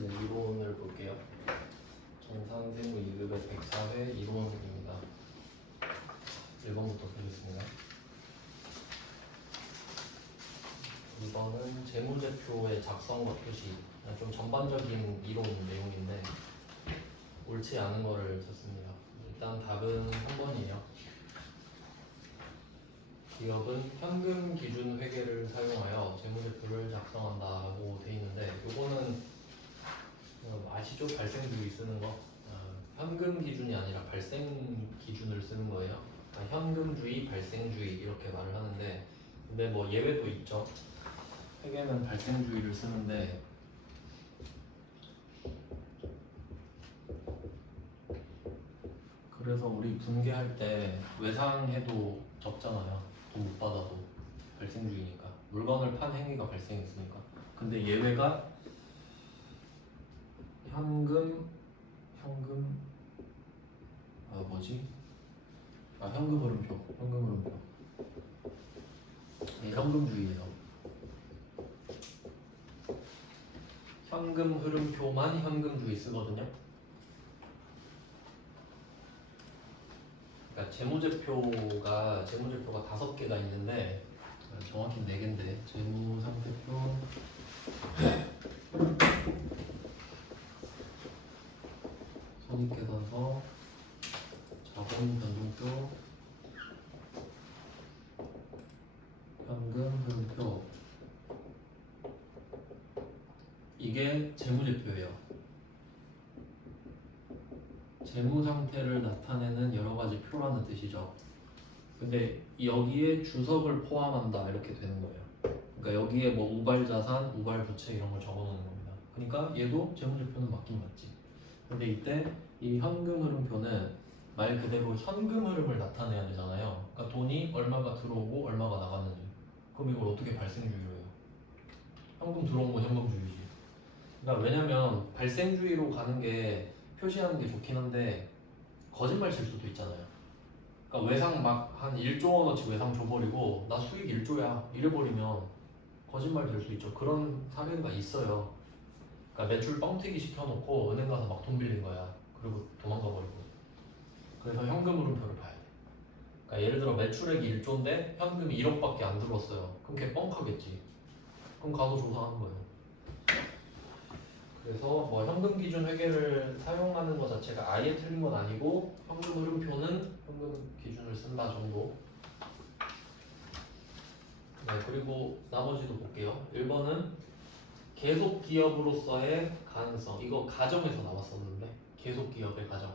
이제 이론을 볼게요. 정상생물 2급의 104회 이론입니다. 1번부터 보겠습니다. 2번은 재무제표의 작성과 표시, 좀 전반적인 이론 내용인데 옳지 않은 거를 썼습니다. 일단 답은 3번이에요. 기업은 현금 기준 회계를 사용하여 재무제표를 작성한다고 돼 있는데, 요거는 아시죠? 발생주의 쓰는 거. 현금 기준이 아니라 발생 기준을 쓰는 거예요. 현금주의, 발생주의 이렇게 말을 하는데, 근데 뭐 예외도 있죠. 회계는 발생주의를 쓰는데 그래서 우리 분개할 때 외상해도 적잖아요. 돈 못 받아도 발생주의니까. 물건을 판 행위가 발생했으니까. 근데 예외가 현금 현금 흐름표. 네, 현금주의예요. 현금 흐름표만 현금주의 쓰거든요. 그러니까 재무제표가 5개가 있는데, 정확히 4개인데, 재무상태표, 손익계산서, 자본변동표, 현금 흐름표. 이게 재무제표예요. 재무 상태를 나타내는 여러 가지 표라는 뜻이죠. 근데 여기에 주석을 포함한다 이렇게 되는 거예요. 그러니까 여기에 뭐 우발 자산, 우발 부채 이런 걸 적어 놓는 겁니다. 그러니까 얘도 재무제표는 맞긴 맞지. 근데 이때 이 현금 흐름표는 말 그대로 현금 흐름을 나타내야 되잖아요. 그러니까 돈이 얼마가 들어오고 얼마가 나갔는지. 그럼 이걸 어떻게 발생주의로 해요? 현금 들어온 건 현금주의지. 그러니까 왜냐면 발생주의로 가는 게 표시하는 게 좋긴 한데 거짓말 칠 수도 있잖아요. 그러니까 외상 막 한 1조 원어치 외상 줘버리고 나 수익 1조야 이래버리면 거짓말 될 수 있죠. 그런 사례가 있어요. 그러니까 매출 뻥튀기 시켜놓고 은행 가서 막 돈 빌린 거야. 그리고 도망가 버리고. 그래서 현금 흐름표를 봐야 돼. 그러니까 예를 들어 매출액이 1조인데 현금이 1억밖에 안 들어왔어요. 그럼 걔 뻥카겠지. 그럼 가서 조사하는 거예요. 그래서 뭐 현금 기준 회계를 사용하는 것 자체가 아예 틀린 건 아니고 현금 흐름표는 현금 기준을 쓴다 정도. 네, 그리고 나머지도 볼게요. 1번은 계속 기업으로서의 가능성. 이거 가정에서 나왔었는데 계속 기업의 가정.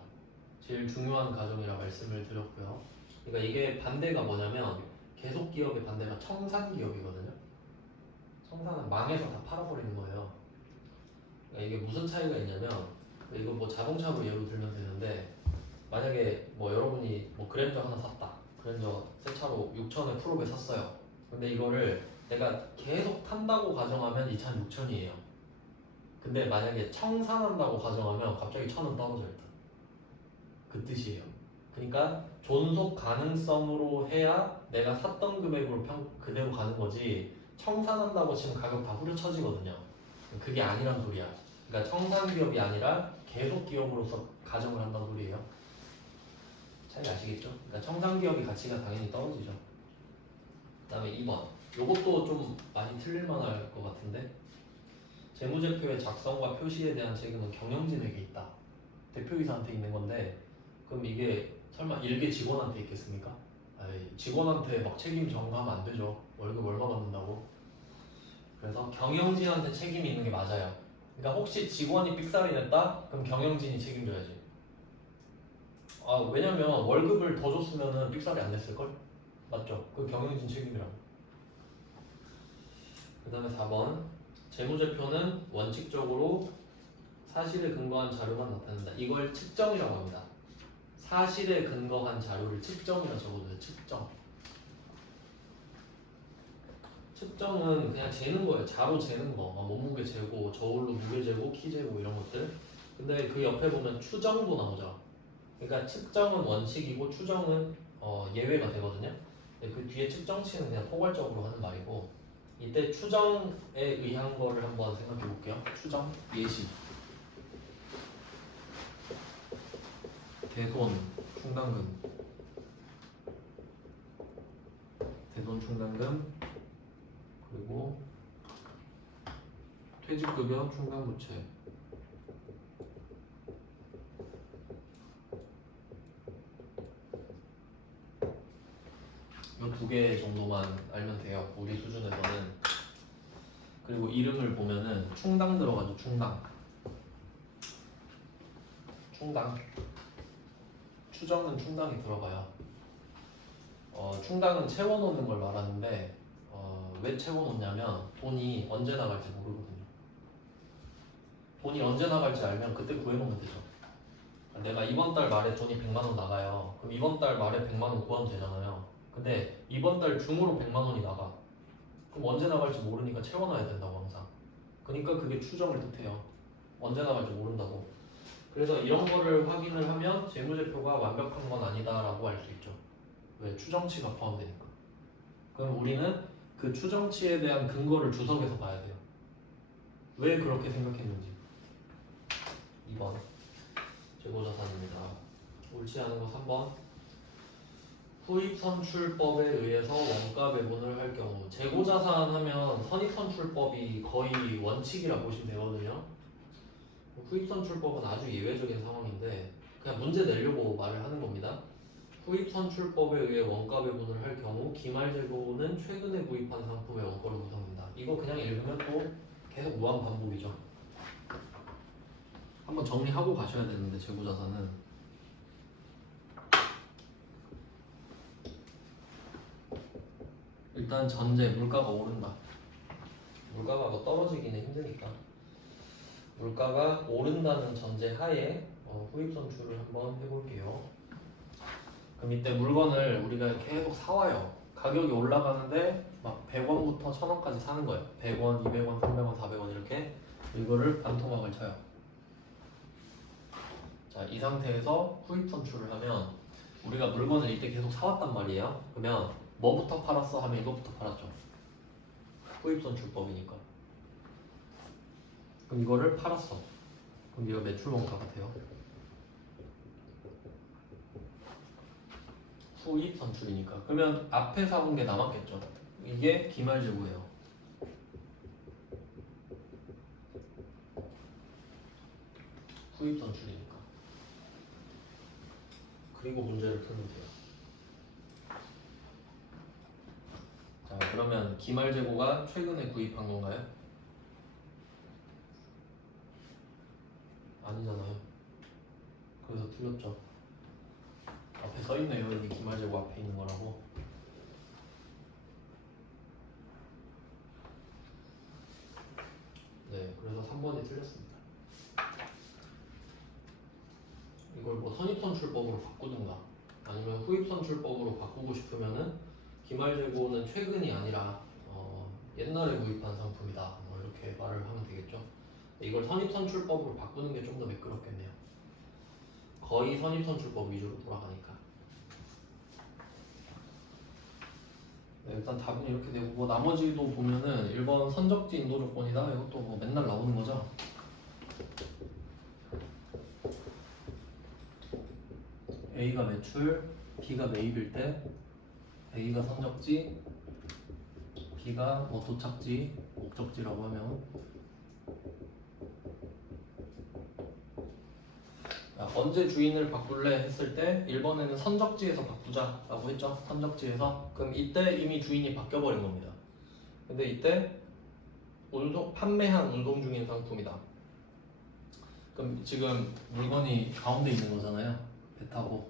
제일 중요한 가정이라 말씀을 드렸고요. 그러니까 이게 반대가 뭐냐면 계속 기업의 반대가 청산 기업이거든요. 청산은 망해서 다 팔아버리는 거예요. 이게 무슨 차이가 있냐면, 이거 뭐 자동차로 예로 들면 되는데, 만약에 뭐 여러분이 뭐 그랜저 하나 샀다. 그랜저 새 차로 6천에 풀업에 샀어요. 근데 이거를 내가 계속 탄다고 가정하면 이 차는 6천이에요. 근데 만약에 청산한다고 가정하면 갑자기 1,000원 떨어져 일단. 그 뜻이에요. 그러니까 존속 가능성으로 해야 내가 샀던 금액으로 그대로 가는 거지, 청산한다고 치면 가격 다 후려쳐지거든요. 그게 아니란 소리야. 그러니까 청산 기업이 아니라 계속 기업으로서 가정을 한다는 소리예요. 차이 아시겠죠? 그러니까 청산 기업이 가치가 당연히 떨어지죠. 그다음에 2번. 요것도 좀 많이 틀릴 만할 것 같은데, 재무제표의 작성과 표시에 대한 책임은 경영진에게 있다. 대표이사한테 있는 건데, 그럼 이게 설마 일개 직원한테 있겠습니까? 아니, 직원한테 막 책임 전가하면 안 되죠. 월급 얼마 받는다고. 그래서 경영진한테 책임이 있는 게 맞아요. 그러니까 혹시 직원이 삑사리 냈다? 그럼 경영진이 책임져야지. 왜냐면 월급을 더 줬으면 삑사리 안 냈을걸? 맞죠? 그 경영진 책임이라고. 그 다음에 4번. 재무제표는 원칙적으로 사실에 근거한 자료만 나타낸다. 이걸 측정이라고 합니다. 사실에 근거한 자료를 측정이라고 적어줘요. 측정은 그냥 재는 거예요. 자로 재는 거. 몸무게 재고, 저울로 무게 재고, 키 재고 이런 것들. 근데 그 옆에 보면 추정도 나오죠. 그러니까 측정은 원칙이고 추정은 예외가 되거든요. 그 뒤에 측정치는 그냥 포괄적으로 하는 말이고, 이때 추정에 의한 거를 한번 생각해 볼게요. 추정, 예시. 개손 충당금, 대손 충당금, 그리고 퇴직급여 충당부채. 이 두 개 정도만 알면 돼요, 우리 수준에서는. 그리고 이름을 보면은 충당 들어가죠. 충당. 추정은 충당이 들어가요. 충당은 채워놓는 걸 말하는데 왜 채워놓냐면 돈이 언제 나갈지 모르거든요. 돈이 언제 나갈지 알면 그때 구해놓으면 되죠. 내가 이번 달 말에 돈이 100만 원 나가요. 그럼 이번 달 말에 100만 원 구하면 되잖아요. 근데 이번 달 중으로 100만 원이 나가. 그럼 언제 나갈지 모르니까 채워놔야 된다고 항상. 그러니까 그게 추정을 뜻해요. 언제 나갈지 모른다고. 그래서 이런 거를 확인을 하면 재무제표가 완벽한 건 아니다라고 알 수 있죠. 왜? 추정치가 포함되니까. 그럼 우리는 그 추정치에 대한 근거를 주석에서 봐야 돼요. 왜 그렇게 생각했는지. 2번 재고자산입니다. 옳지 않은 거 3번. 후입선출법에 의해서 원가 배분을 할 경우, 재고자산 하면 선입선출법이 거의 원칙이라 보시면 되거든요. 후입선출법은 아주 예외적인 상황인데 그냥 문제 내려고 말을 하는 겁니다. 후입선출법에 의해 원가 배분을 할 경우 기말재고는 최근에 구입한 상품의 원가로 구성된다. 이거 그냥 읽으면 또 계속 무한 반복이죠. 한번 정리하고 가셔야 되는데, 재고자산은 일단 전제 물가가 오른다. 물가가 뭐 떨어지기는 힘드니까 물가가 오른다는 전제 하에 후입선출을 한번 해볼게요. 그럼 이때 물건을 우리가 계속 사와요. 가격이 올라가는데 막 100원부터 1000원까지 사는 거예요. 100원, 200원, 300원, 400원 이렇게. 이거를 반토막을 쳐요. 자, 이 상태에서 후입선출을 하면 우리가 물건을 이때 계속 사왔단 말이에요. 그러면 뭐부터 팔았어 하면 이거부터 팔았죠. 후입선출법이니까. 그럼 이거를 팔았어. 그럼 이거 매출 원가가 돼요. 후입선출이니까. 그러면 앞에 사온 게 남았겠죠. 이게 기말재고예요. 후입선출이니까. 그리고 문제를 풀면 돼요. 자, 그러면 기말재고가 최근에 구입한 건가요? 아니잖아요. 그래서 틀렸죠. 앞에 써있네요. 여기 기말재고 앞에 있는 거라고. 네, 그래서 3번이 틀렸습니다. 이걸 뭐 선입선출법으로 바꾸든가 아니면 후입선출법으로 바꾸고 싶으면은 기말재고는 최근이 아니라 옛날에 구입한 상품이다, 뭐 이렇게 말을 하면 되겠죠. 이걸 선입선출법으로 바꾸는 게 좀 더 매끄럽겠네요. 거의 선입선출법 위주로 돌아가니까. 네, 일단 답은 이렇게 되고, 뭐 나머지도 보면은 1번 선적지 인도 조건이다. 이것도 뭐 맨날 나오는 거죠. A가 매출, B가 매입일 때 A가 선적지, B가 뭐 도착지, 목적지라고 하면, 언제 주인을 바꿀래 했을 때 1번에는 선적지에서 바꾸자 라고 했죠. 선적지에서. 그럼 이때 이미 주인이 바뀌어버린 겁니다. 근데 이때 판매한 운송 중인 상품이다. 그럼 지금 물건이 가운데 있는 거잖아요. 배 타고.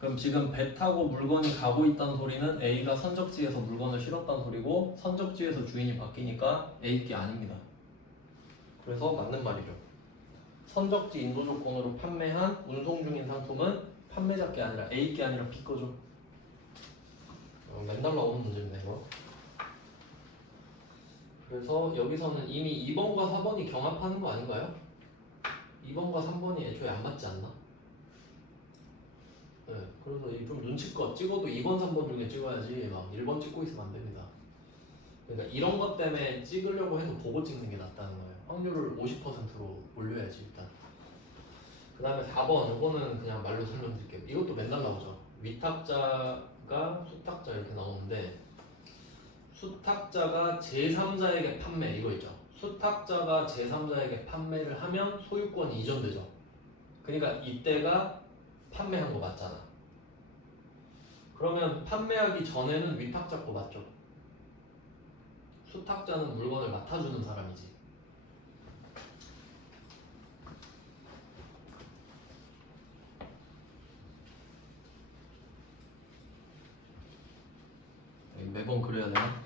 그럼 지금 배 타고 물건이 가고 있다는 소리는 A가 선적지에서 물건을 실었다는 소리고, 선적지에서 주인이 바뀌니까 A 게 아닙니다. 그래서 맞는 말이죠. 선적지 인도 조건으로 판매한 운송 중인 상품은 판매자 게 아니라 A 게 아니라 B 거죠. 맨날 나오는 문제인데 이거. 그래서 여기서는 이미 2번과 4번이 경합하는 거 아닌가요? 2번과 3번이 애초에 안 맞지 않나? 네, 그래서 좀 눈치껏 찍어도 2번, 3번 중에 찍어야지 막 1번 찍고 있으면 안 됩니다. 그러니까 이런 것 때문에 찍으려고 해도 보고 찍는 게 낫다는 거예요. 확률을 50%로 올려야지 일단. 그 다음에 4번 이거는 그냥 말로 설명드릴게요. 이것도 맨날 나오죠. 위탁자가 수탁자 이렇게 나오는데 수탁자가 제3자에게 판매 이거 있죠. 수탁자가 제3자에게 판매를 하면 소유권이 이전되죠. 그러니까 이때가 판매한 거 맞잖아. 그러면 판매하기 전에는 위탁자 거 맞죠? 수탁자는 물건을 맡아주는 사람이지. 매번 그래야 되나?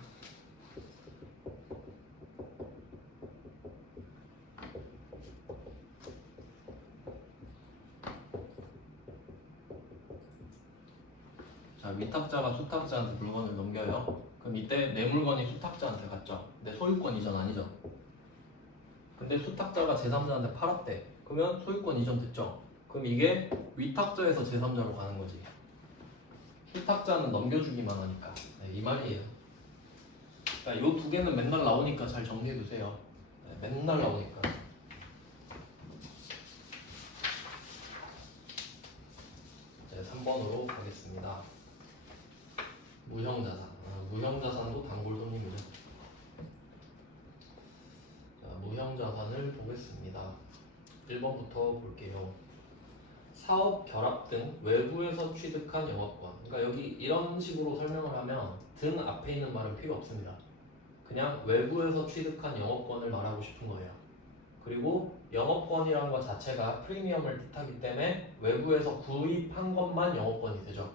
자, 위탁자가 수탁자한테 물건을 넘겨요. 그럼 이때 내 물건이 수탁자한테 갔죠. 내 소유권 이전 아니죠. 근데 수탁자가 제3자한테 팔았대. 그러면 소유권 이전 됐죠. 그럼 이게 위탁자에서 제3자로 가는 거지. 수탁자는 넘겨주기만 하니까. 네, 이 말이에요. 그러니까 이 두 개는 맨날 나오니까 잘 정리해 두세요. 네, 맨날 나오니까. 네, 3번으로 가겠습니다. 무형자산. 무형자산도 단골 손님이죠. 자, 무형자산을 보겠습니다. 1번부터 볼게요. 사업 결합 등 외부에서 취득한 영업권. 그러니까 여기 이런 식으로 설명을 하면 등 앞에 있는 말은 필요 없습니다. 그냥 외부에서 취득한 영업권을 말하고 싶은 거예요. 그리고 영업권이란 것 자체가 프리미엄을 뜻하기 때문에 외부에서 구입한 것만 영업권이 되죠.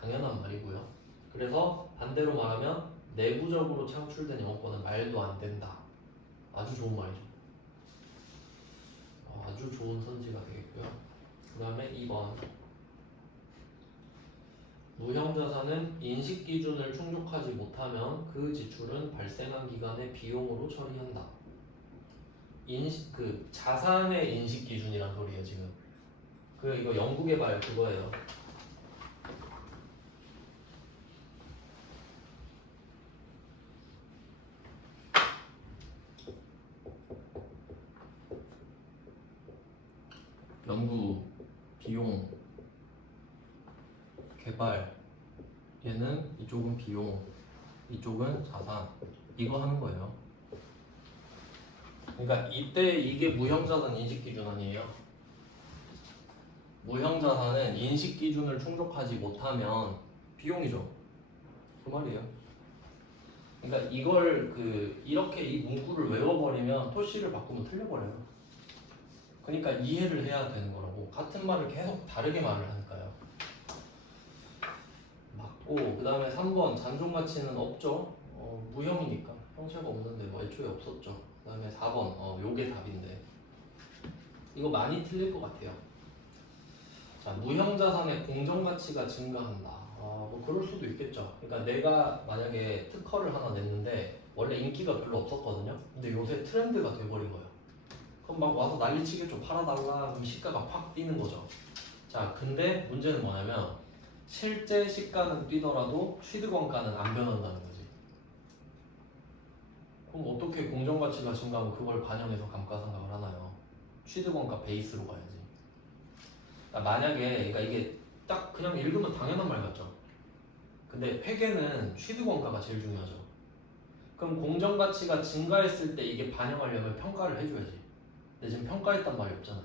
당연한 말이고요. 그래서 반대로 말하면 내부적으로 창출된 영업권은 말도 안 된다. 아주 좋은 말이죠. 아주 좋은 선지가 되겠고요. 그 다음에 2번. 무형자산은 인식기준을 충족하지 못하면 그 지출은 발생한 기간의 비용으로 처리한다. 자산의 인식기준이란 소리예요 지금. 이거 연구개발 그거예요. 연구, 비용, 개발. 얘는 이쪽은 비용, 이쪽은 자산. 이거 하는 거예요. 그러니까 이때 이게 무형자산 인식기준 아니에요. 무형자산은 인식기준을 충족하지 못하면 비용이죠. 그 말이에요. 그러니까 이걸 이렇게 이 문구를 외워버리면 토시를 바꾸면 틀려버려요. 그러니까 이해를 해야 되는 거라고. 같은 말을 계속 다르게 말을 하니까요. 맞고, 그 다음에 3번 잔존가치는 없죠. 무형이니까 형체가 없는데 뭐 애초에 없었죠. 그 다음에 4번 요게 답인데 이거 많이 틀릴 것 같아요. 자, 무형자산의 공정가치가 증가한다. 뭐 그럴 수도 있겠죠. 그러니까 내가 만약에 특허를 하나 냈는데 원래 인기가 별로 없었거든요. 근데 요새 트렌드가 돼버린 거예요. 그럼 막 와서 난리치겠죠. 팔아달라. 그럼 시가가 팍 뛰는 거죠. 자, 근데 문제는 뭐냐면 실제 시가는 뛰더라도 취득원가는 안 변한다는 거지. 그럼 어떻게 공정가치가 증가하면 그걸 반영해서 감가상각을 하나요? 취득원가 베이스로 가야지. 그러니까 만약에 그러니까 이게 딱 그냥 읽으면 당연한 말 같죠. 근데 회계는 취득원가가 제일 중요하죠. 그럼 공정가치가 증가했을 때 이게 반영하려면 평가를 해줘야지. 근데 지금 평가했단 말이 없잖아요.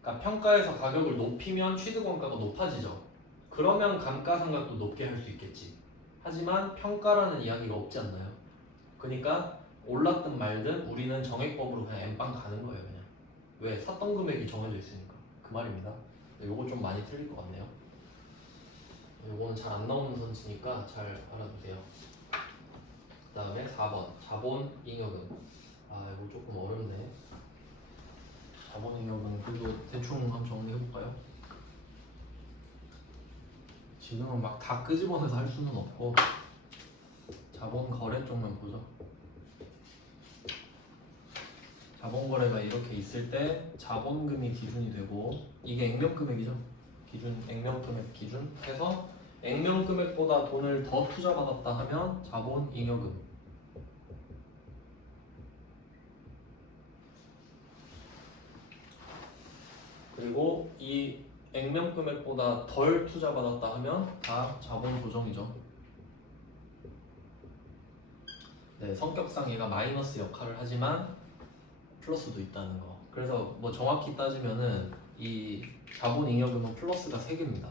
그러니까 평가해서 가격을 높이면 취득원가가 높아지죠. 그러면 감가상각도 높게 할 수 있겠지. 하지만 평가라는 이야기가 없지 않나요? 그러니까 올랐든 말든 우리는 정액법으로 그냥 엠빵 가는 거예요. 그냥. 왜? 샀던 금액이 정해져 있으니까. 그 말입니다. 요거 좀 많이 틀릴 것 같네요. 요거는 잘 안 나오는 선지니까 잘 알아두세요. 그 다음에 4번 자본 잉여금. 이거 조금 어렵네. 자본 잉여금 그래도 대충 한번 정리해볼까요? 지금은 막 다 끄집어내서 할 수는 없고 자본 거래 쪽만 보죠. 자본 거래가 이렇게 있을 때 자본금이 기준이 되고 이게 액면금액이죠. 기준 액면금액 기준 해서 액면금액보다 돈을 더 투자받았다 하면 자본 잉여금. 그리고 이 액면 금액보다 덜 투자받았다 하면 다 자본 조정이죠. 네, 성격상 얘가 마이너스 역할을 하지만 플러스도 있다는 거. 그래서 뭐 정확히 따지면은 이 자본 잉여금은 플러스가 3개입니다.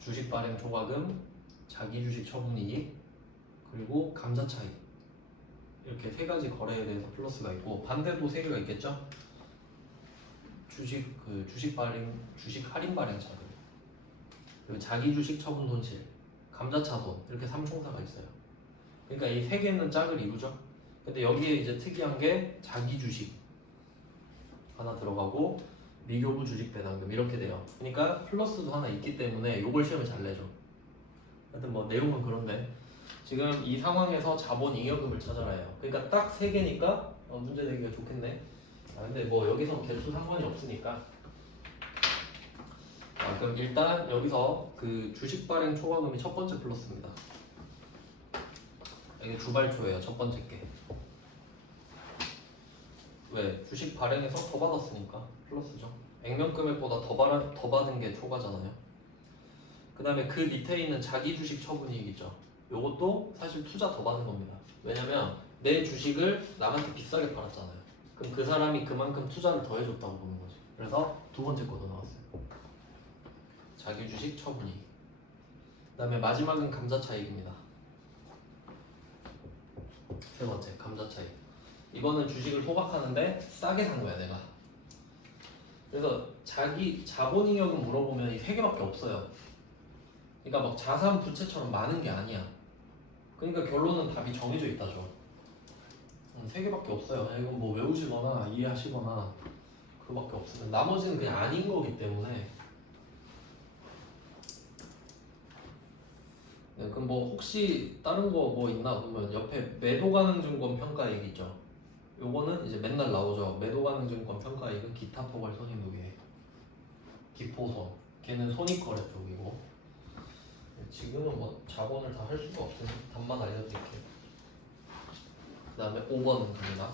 주식 발행 초과금, 자기 주식 처분 이익, 그리고 감자 차익. 이렇게 3가지 거래에 대해서 플러스가 있고 반대도 3개가 있겠죠? 주식 발행, 주식 할인 발행 차금, 그리고 자기 주식 처분 손실, 감자 차손 이렇게 3총사가 있어요. 그러니까 이 3개는 짝을 이루죠. 근데 여기에 이제 특이한 게 자기 주식 하나 들어가고 미교부 주식 배당금 이렇게 돼요. 그러니까 플러스도 하나 있기 때문에 요걸 시험에 잘 내죠. 하여튼 뭐 내용은 그런데 지금 이 상황에서 자본 잉여금을 찾아라 해요. 그러니까 딱 3개니까 문제 내기가 좋겠네. 근데 뭐 여기서 개수 상관이 없으니까. 그럼 일단 여기서 그 주식 발행 초과금이 첫 번째 플러스입니다. 이게 주발초예요. 첫 번째 게. 왜? 주식 발행해서 더 받았으니까 플러스죠. 액면 금액보다 더 받은 게 초과잖아요. 그 다음에 그 밑에 있는 자기 주식 처분이익이죠. 요것도 사실 투자 더 받은 겁니다. 왜냐면 내 주식을 남한테 비싸게 팔았잖아요. 그럼 그 사람이 그만큼 투자를 더 해줬다고 보는 거지. 그래서 두 번째 거도 나왔어요. 자기 주식 처분이익. 그 다음에 마지막은 감자 차익입니다. 세 번째 감자 차익. 이거는 주식을 소각하는데 싸게 산 거야 내가. 그래서 자기 자본잉여금 물어보면 이 3개밖에 없어요. 그러니까 막 자산 부채처럼 많은 게 아니야. 그러니까 결론은 답이 정해져 있다죠. 3개밖에 없어요. 이건 뭐 외우시거나 이해하시거나 그거밖에 없어요. 나머지는 그냥 아닌 거기 때문에. 네, 그럼 뭐 혹시 다른 거 뭐 있나 보면 옆에 매도 가능 증권 평가액 있죠. 요거는 이제 맨날 나오죠. 매도 가능 증권 평가액은 기타 포괄 손익무게 기포손. 걔는 손익거래 쪽이고. 지금은 뭐 자본을 다 할 수가 없으니 답만 알려드릴게요. 그 다음에 5번 갑니다.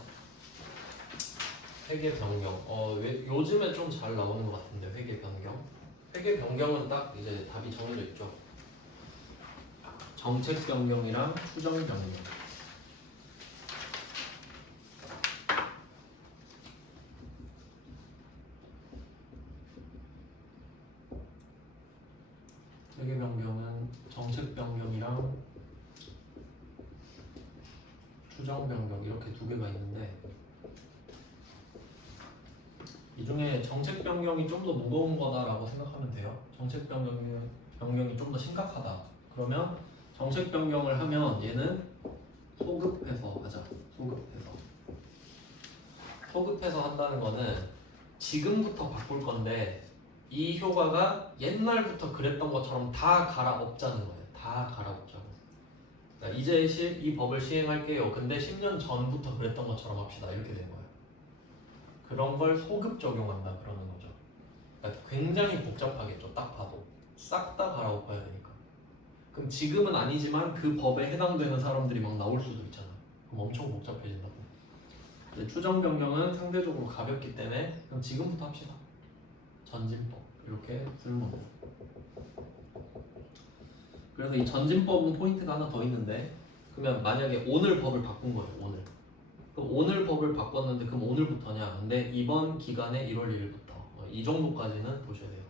회계 변경. 왜 요즘에 좀 잘 나오는 것 같은데 회계 변경. 회계 변경은 딱 이제 답이 정해져 있죠. 정책 변경이랑 추정 변경. 회계 변경은 정책 변경이랑 추정 변경 이렇게 2개가 있는데 이 중에 정책 변경이 좀 더 무거운 거다라고 생각하면 돼요. 정책 변경이 좀 더 심각하다. 그러면 정책 변경을 하면 얘는 소급해서 하자. 소급해서 한다는 거는 지금부터 바꿀 건데 이 효과가 옛날부터 그랬던 것처럼 다 갈아엎자는 거예요. 다 갈아엎자고. 그러니까 이제 이 법을 시행할게요. 근데 10년 전부터 그랬던 것처럼 합시다. 이렇게 된 거예요. 그런 걸 소급 적용한다 그러는 거죠. 그러니까 굉장히 복잡하겠죠. 딱 봐도 싹 다 갈아엎어야 되니까. 그럼 지금은 아니지만 그 법에 해당되는 사람들이 막 나올 수도 있잖아. 그럼 엄청 복잡해진다고. 근데 추정 변경은 상대적으로 가볍기 때문에 그럼 지금부터 합시다. 전진법 이렇게 쓰는 겁니다. 그래서 이 전진법은 포인트가 하나 더 있는데 그러면 만약에 오늘 법을 바꾼 거예요. 오늘. 그럼 오늘 법을 바꿨는데 그럼 오늘부터냐? 근데 이번 기간에 1월 1일부터 이 정도까지는 보셔야 돼요.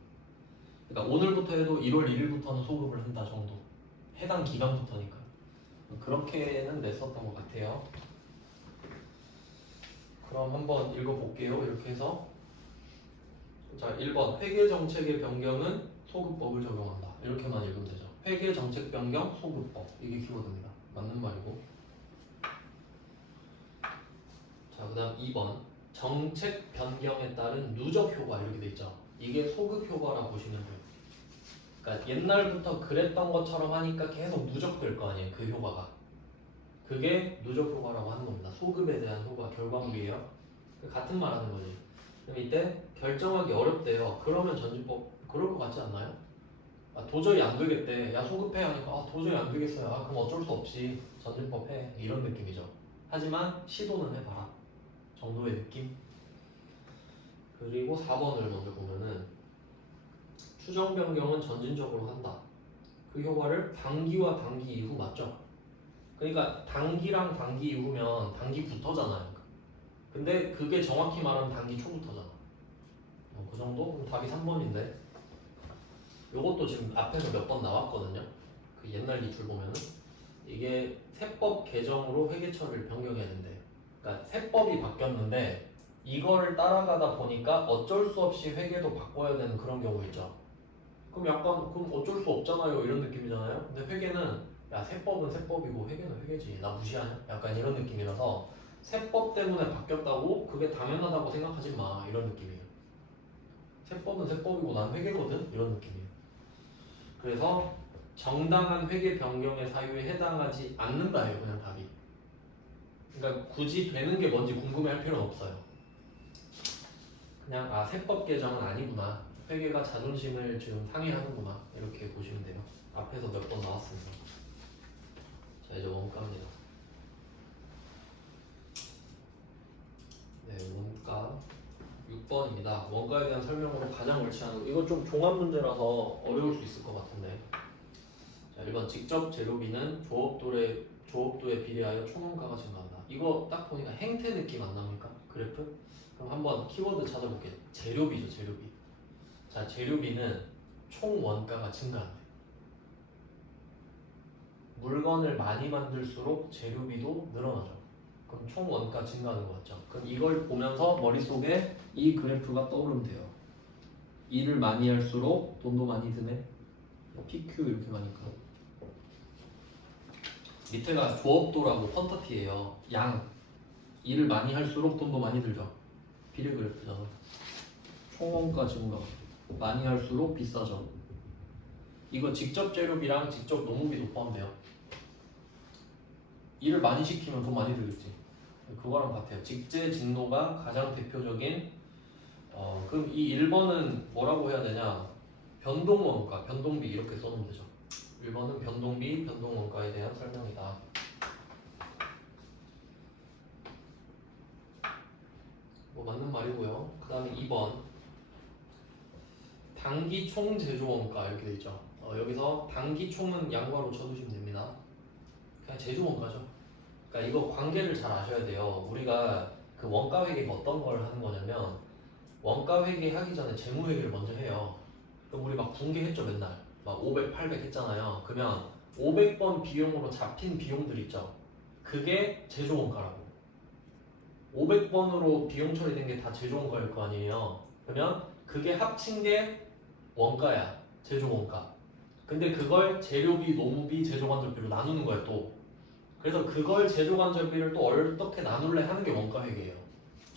그러니까 오늘부터 해도 1월 1일부터는 소급을 한다 정도. 해당 기간부터니까. 그렇게는 냈었던 것 같아요. 그럼 한번 읽어볼게요. 이렇게 해서 자 1번 회계정책의 변경은 소급법을 적용한다. 이렇게만 읽으면 되죠. 회계정책 변경 소급법 이게 키워드입니다. 맞는 말이고. 자 그다음 2번 정책 변경에 따른 누적 효과 이렇게 돼 있죠. 이게 소급 효과라고 보시면 돼요. 그러니까 옛날부터 그랬던 것처럼 하니까 계속 누적될 거 아니에요. 그 효과가. 그게 누적 효과라고 하는 겁니다. 소급에 대한 효과 결과물이에요. 같은 말 하는 거지. 그럼 이때 결정하기 어렵대요. 그러면 전진법 그럴 것 같지 않나요? 도저히 안 되겠대. 야 소급해 하니까 도저히 안 되겠어요. 그럼 어쩔 수 없이 전진법 해. 이런 느낌이죠. 하지만 시도는 해봐라 정도의 느낌. 그리고 4번을 먼저 보면은 추정 변경은 점진적으로 한다. 그 효과를 단기와 단기 이후 맞죠? 그러니까 단기랑 단기 이후면 단기부터잖아요. 근데 그게 정확히 말하면 단기 초부터잖아. 그 정도? 그럼 답이 3번인데 요것도 지금 앞에서 몇 번 나왔거든요. 그 옛날 기출 보면은 이게 세법 개정으로 회계처리를 변경해야 된대. 그러니까 세법이 바뀌었는데 이거를 따라가다 보니까 어쩔 수 없이 회계도 바꿔야 되는 그런 경우 있죠. 그럼 약간 그럼 어쩔 수 없잖아요 이런 느낌이잖아요. 근데 회계는 야 세법은 세법이고 회계는 회계지 나 무시하냐? 약간 이런 느낌이라서 세법 때문에 바뀌었다고 그게 당연하다고 생각하지 마 이런 느낌이에요. 세법은 세법이고 난 회계거든 이런 느낌이에요. 그래서 정당한 회계 변경의 사유에 해당하지 않는다예요 그냥 답이. 그러니까 굳이 되는 게 뭔지 궁금해할 필요는 없어요. 그냥 아 세법 개정은 아니구나. 회계가 자존심을 지금 상해하는구나 이렇게 보시면 돼요. 앞에서 몇 번 나왔습니다. 자 이제 원가입니다. 네 원가 6번입니다. 원가에 대한 설명으로 가장 옳지 않은 이건 좀 종합 문제라서 어려울 수 있을 것 같은데 자 1번 직접 재료비는 조업도에 비례하여 총원가가 증가한다. 이거 딱 보니까 행태 느낌 안 납니까? 그래프? 그럼 한번 키워드 찾아볼게요. 재료비죠 재료비. 자 재료비는 총 원가가 증가한대. 물건을 많이 만들수록 재료비도 늘어나죠. 그럼 총 원가 증가하는 거 맞죠? 그럼 이걸 보면서 머릿속에 이 그래프가 떠오르면 돼요. 일을 많이 할수록 돈도 많이 드네. PQ 이렇게 가니까 밑에가 조업도라고 퀀터티예요. 양. 일을 많이 할수록 돈도 많이 들죠. 비례 그래프잖아. 총 원가 증가. 많이 할수록 비싸죠. 이거 직접 재료비랑 직접 노무비도 포함돼요. 일을 많이 시키면 돈 많이 들겠지. 그거랑 같아요. 직제 직노가 가장 대표적인 그럼 이 1번은 뭐라고 해야 되냐? 변동원가, 변동비 이렇게 써놓으면 되죠. 1번은 변동비, 변동원가에 대한 설명이다. 뭐 맞는 말이고요. 그 다음에 2번 단기 총 제조원가 이렇게 돼 있죠. 여기서 단기 총은 양괄호 쳐두시면 됩니다. 그냥 제조원가죠. 그러니까 이거 관계를 잘 아셔야 돼요. 우리가 그 원가 회계가 어떤 걸 하는 거냐면 원가 회계 하기 전에 재무 회계를 먼저 해요. 그럼 우리 막 분개했죠 맨날. 막 500, 800 했잖아요. 그러면 500번 비용으로 잡힌 비용들 있죠. 그게 제조원가라고. 500번으로 비용 처리된 게 다 제조원가일 거 아니에요. 그러면 그게 합친 게 원가야. 제조원가. 근데 그걸 재료비, 노무비, 제조관절비로 나누는 거야 또. 그래서 그걸 제조관절비를 또 어떻게 나눌래 하는 게 원가회계예요.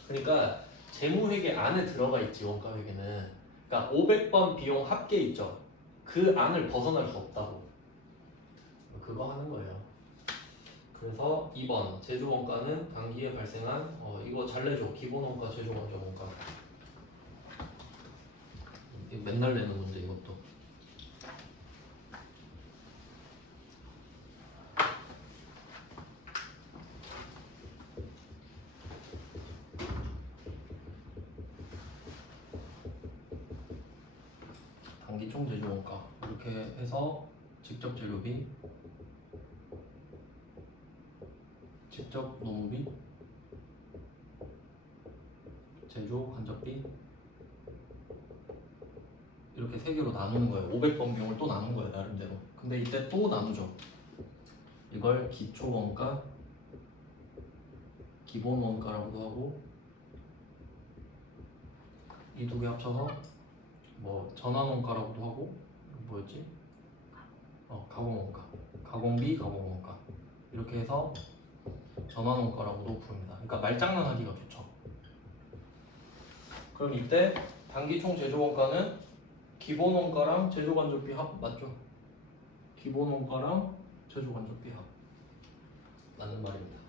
그러니까 재무회계 안에 들어가 있지 원가회계는. 그러니까 500번 비용 합계 있죠. 그 안을 벗어날 수 없다고. 그거 하는 거예요. 그래서 2번 제조원가는 단기에 발생한 이거 잘 내줘. 기본원가, 제조관절원가. 맨날 내는 문제 이것도. 단기 총 제조원가 이렇게 해서 직접 재료비, 직접 노무비, 제조 간접비 이렇게 세 개로 나누는 거예요. 500번 비용을 또 나눈 거예요 나름대로. 근데 이때 또 나누죠. 이걸 기초원가, 기본원가라고도 하고 이 두 개 합쳐서 뭐 전환원가라고도 하고 뭐였지? 가공원가, 가공비, 가공원가 이렇게 해서 전환원가라고도 부릅니다. 그러니까 말장난하기가 좋죠. 그럼 이때 단기총 제조원가는 기본원가랑 제조간접비 합 맞죠? 기본원가랑 제조간접비 합 맞는 말입니다.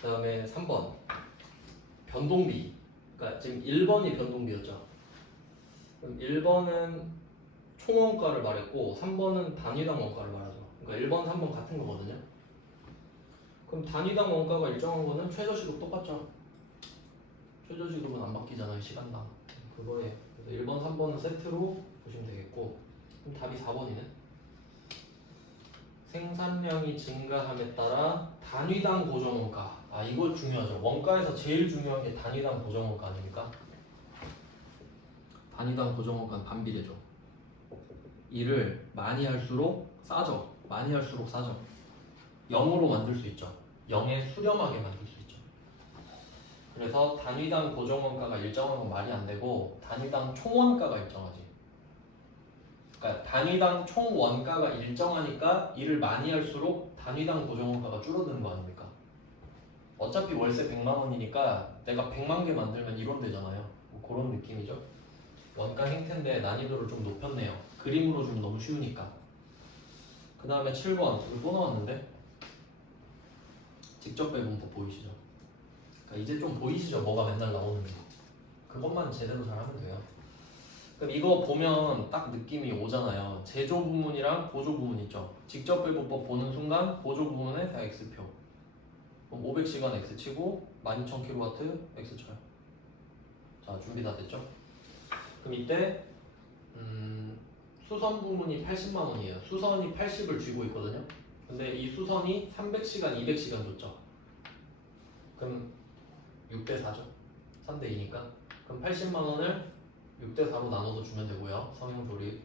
그 다음에 3번 변동비. 그러니까 지금 1번이 변동비였죠. 그럼 1번은 총원가를 말했고 3번은 단위당 원가를 말하죠. 그러니까 1번, 3번 같은 거거든요. 그럼 단위당 원가가 일정한 거는 최저시급 똑같죠. 최저지급은 안 바뀌잖아요, 시간당. 그거에 그래서 1번, 3번은 세트로 보시면 되겠고, 그럼 답이 4번이네. 생산량이 증가함에 따라 단위당 고정원가. 아, 이거 중요하죠. 원가에서 제일 중요한 게 단위당 고정원가 아닙니까? 단위당 고정원가는 반비례죠. 일을 많이 할수록 싸죠. 많이 할수록 싸죠. 0으로 만들 수 있죠. 0에 수렴하게 만들 수 있죠. 그래서 단위당 고정원가가 일정한 건 말이 안 되고 단위당 총원가가 일정하지. 그러니까 단위당 총원가가 일정하니까 일을 많이 할수록 단위당 고정원가가 줄어드는 거 아닙니까? 어차피 월세 100만 원이니까 내가 100만 개 만들면 1원 되잖아요. 뭐 그런 느낌이죠. 원가 행태인데 난이도를 좀 높였네요. 그림으로 좀 너무 쉬우니까. 그 다음에 7번 이거 또 나왔는데 직접 배분법 보이시죠? 그러니까 이제 좀 보이시죠? 뭐가 맨날 나오는 거. 그것만 제대로 잘하면 돼요. 그럼 이거 보면 딱 느낌이 오잖아요. 제조 부문이랑 보조 부문 있죠. 직접 배분법 보는 순간 보조 부문에 다 X표. 그럼 500시간 X 치고 12,000kW X 쳐요. 자, 준비 다 됐죠? 그럼 이때 수선 부문이 80만 원이에요. 수선이 80을 쥐고 있거든요. 근데 이 수선이 300시간, 200시간 줬죠. 그럼 6대 4죠. 3대 2니까. 그럼 80만 원을 6대 4로 나눠서 주면 되고요. 성형 조립.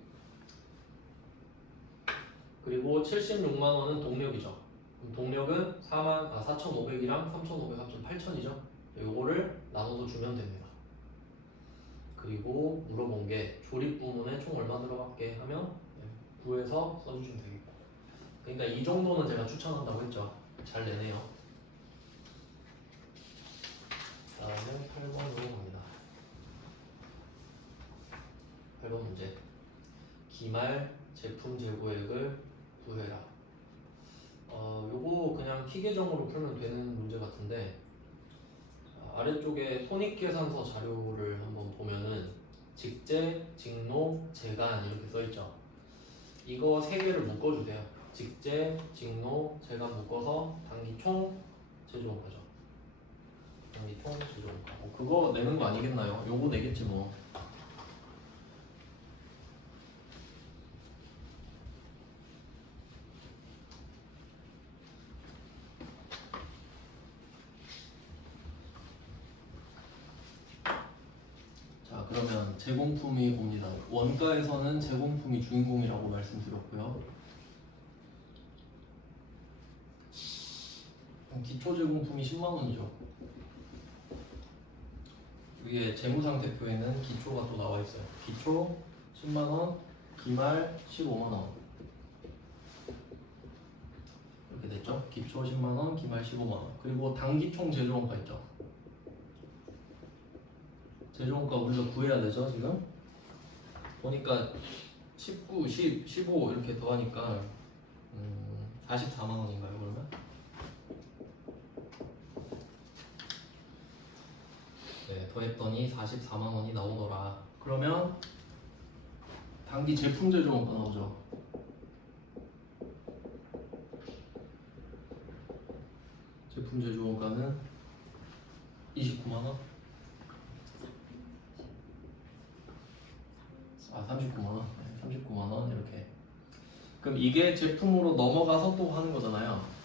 그리고 76만 원은 동력이죠. 그럼 동력은 4,500이랑 3,500 합치면 8,000이죠. 요거를 나눠서 주면 됩니다. 그리고 물어본 게 조립 부문에 총 얼마 들어갈게 하면 9에서 써주시면 되겠고. 그러니까 이 정도는 제가 추천한다고 했죠. 잘 내네요. 다음은 8번으로 갑니다. 8번 문제. 기말 제품 재고액을 구해라. 요거 그냥 티 계정으로 풀면 되는 문제 같은데 아래쪽에 손익계산서 자료를 한번 보면은 직제, 직노, 재간 이렇게 써있죠. 이거 세 개를 묶어주세요. 직제, 직노, 재간 묶어서 단기 총 제조원가죠. 단기 총 제조원가. 그거 내는 거 아니겠나요? 요거 내겠지 뭐. 자, 그러면 제공품이 옵니다. 원가에서는 제공품이 주인공이라고 말씀드렸고요. 기초 제공품이 10만 원이죠. 위에 재무상태표에는 기초가 또 나와 있어요. 기초 10만 원, 기말 15만 원. 이렇게 됐죠? 기초 10만 원, 기말 15만 원. 그리고 단기총 제조원가 있죠. 제조원가 우리가 구해야 되죠, 지금? 보니까 19, 10, 15 이렇게 더하니까 44만 원인가요, 그러면? 네, 더했더니 44만 원이 나오더라. 그러면 단기 제품 제조원가 나오죠. 제품 제조원가는 29만 원? 39만 원. 네, 39만 원 이렇게. 그럼 이게 제품으로 넘어가서 또 하는 거잖아요.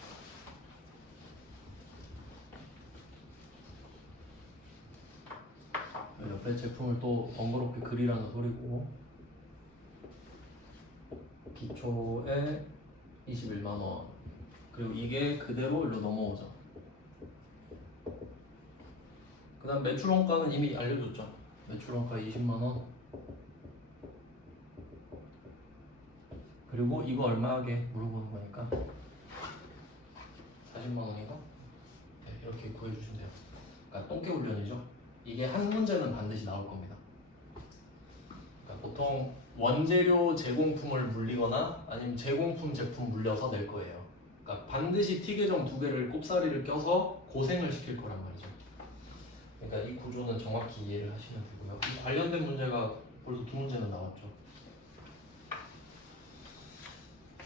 옆에 제품을 또 번거롭게 그리라는 소리고. 기초에 21만 원. 그리고 이게 그대로 일로 넘어오죠. 그 다음 매출원가는 이미 알려줬죠. 매출원가 20만 원. 그리고 이거 얼마 하게 물어보는 거니까 40만 원인가? 네, 이렇게 구해주시면 돼요. 그러니까 똥개훈련이죠. 이게 한 문제는 반드시 나올 겁니다. 그러니까 보통 원재료 제공품을 물리거나 아니면 제공품 제품 물려서 낼 거예요. 그러니까 반드시 T계정 두 개를 꼽사리를 껴서 고생을 시킬 거란 말이죠. 그러니까 이 구조는 정확히 이해를 하시면 되고요. 이 관련된 문제가 벌써 두 문제는 나왔죠.